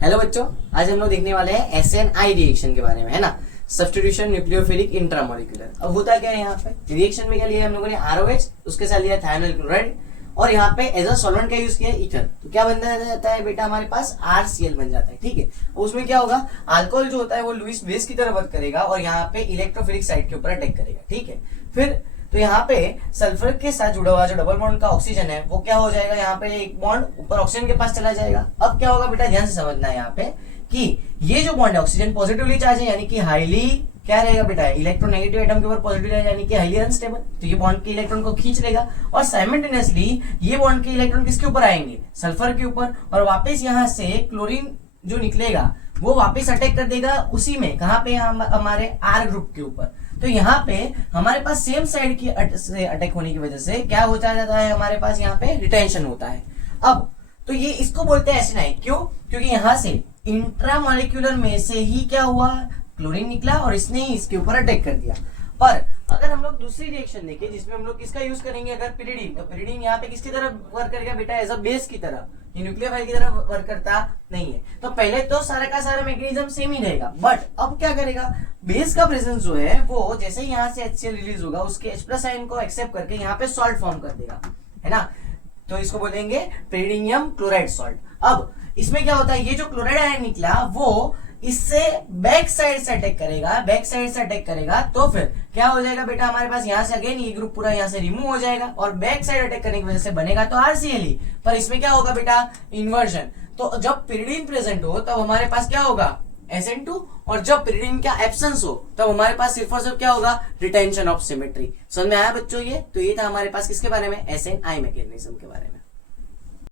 Hello बच्चों, आज हम लोग देखने वाले हैं SNI रिएक्शन के बारे में, है ना। Substitution nucleophilic intramolecular. अब होता क्या है यहाँ पे रिएक्शन में, क्या लिया हम लोगों ने ROH, उसके साथ लिया थायनल क्लोराइड और यहाँ पे एज अ सॉल्वेंट का यूज किया ईथर। तो क्या बन जाता है बेटा, हमारे पास RCl बन जाता है। ठीक है, उसमें क्या होगा, अल्कोहल जो होता है वो लुईस बेस की तरह वर्क करेगा और यहाँ पे इलेक्ट्रोफिलिक साइड के ऊपर अटैक करेगा। ठीक है, फिर तो यहाँ पे सल्फर के साथ जुड़ा हुआ जो डबल बॉन्ड का ऑक्सीजन है वो क्या हो जाएगा, यहाँ पे एक बॉन्ड ऊपर ऑक्सीजन के पास चला जाएगा। अब क्या होगा बेटा, ध्यान से समझना है यहाँ पे कि ये जो बॉन्ड है ऑक्सीजन पॉजिटिवली चार्ज है, यानी कि हाईली क्या रहेगा बेटा, इलेक्ट्रोनेगेटिव एटम के ऊपर पॉजिटिव रहेगा, यानी कि हाईली अनस्टेबल। तो ये बॉन्ड के इलेक्ट्रॉन को खींच लेगा और साइमल्टेनियसली ये बॉन्ड के इलेक्ट्रॉन किसके ऊपर आएंगे, सल्फर के ऊपर, और वापस यहाँ से क्लोरीन जो निकलेगा वो वापस अटैक कर देगा उसी में, कहाँ पे, हमारे R ग्रुप के ऊपर। तो यहाँ पे हमारे पास सेम साइड की से अटैक होने की वजह से क्या होता जाता है, हमारे पास यहाँ पे रिटेंशन होता है। अब तो ये इसको बोलते हैं SNI। क्यों? क्योंकि यहाँ से इंट्रामोलिक्यूलर में से ही क्या हुआ, क्लोरीन निकला और इसने ही इसके ऊपर अटैक कर दिया। पर अगर हम लोग दूसरी रिएक्शन देखें जिसमें हम लोग किसका यूज करेंगे, अगर पिरिडीन, तो पिरिडीन यहाँ पे किसकी तरह वर्क करेगा बेटा, एज अ बेस की तरह, ये न्यूक्लियोफाइल की तरह वर्क करता नहीं है। तो पहले तो सारा का सारा मैकेनिज्म सेम ही रहेगा, बट अब क्या करेगा, बेस का प्रेजेंस जो है वो जैसे ही यहाँ से HCl रिलीज होगा उसके H+ आयन को एक्सेप्ट करके यहाँ पे सॉल्ट फॉर्म कर देगा, है ना। तो इसको बोलेंगे पिरिडिनियम क्लोराइड सॉल्ट। अब इसमें क्या होता है, ये जो क्लोराइड आयन निकला वो इससे बैक साइड से अटैक करेगा, बैक साइड से अटैक करेगा, तो फिर क्या हो जाएगा बेटा, हमारे पास यहाँ से अगेन ये ग्रुप पूरा यहाँ से रिमूव हो जाएगा और बैक साइड अटैक करने की वजह से बनेगा तो RCl ही। पर इसमें क्या होगा बेटा, इन्वर्जन। तो जब पिरिडीन प्रेजेंट हो तब हमारे पास क्या होगा, SN2, और जब पिरिडीन का एब्सेंस हो तब हमारे पास सिर्फ और सिर्फ क्या होगा, रिटेंशन ऑफ सिमेट्री। समझ में आया बच्चों ये? तो ये था हमारे पास किसके बारे में, SNI मैकेनिज्म के बारे में।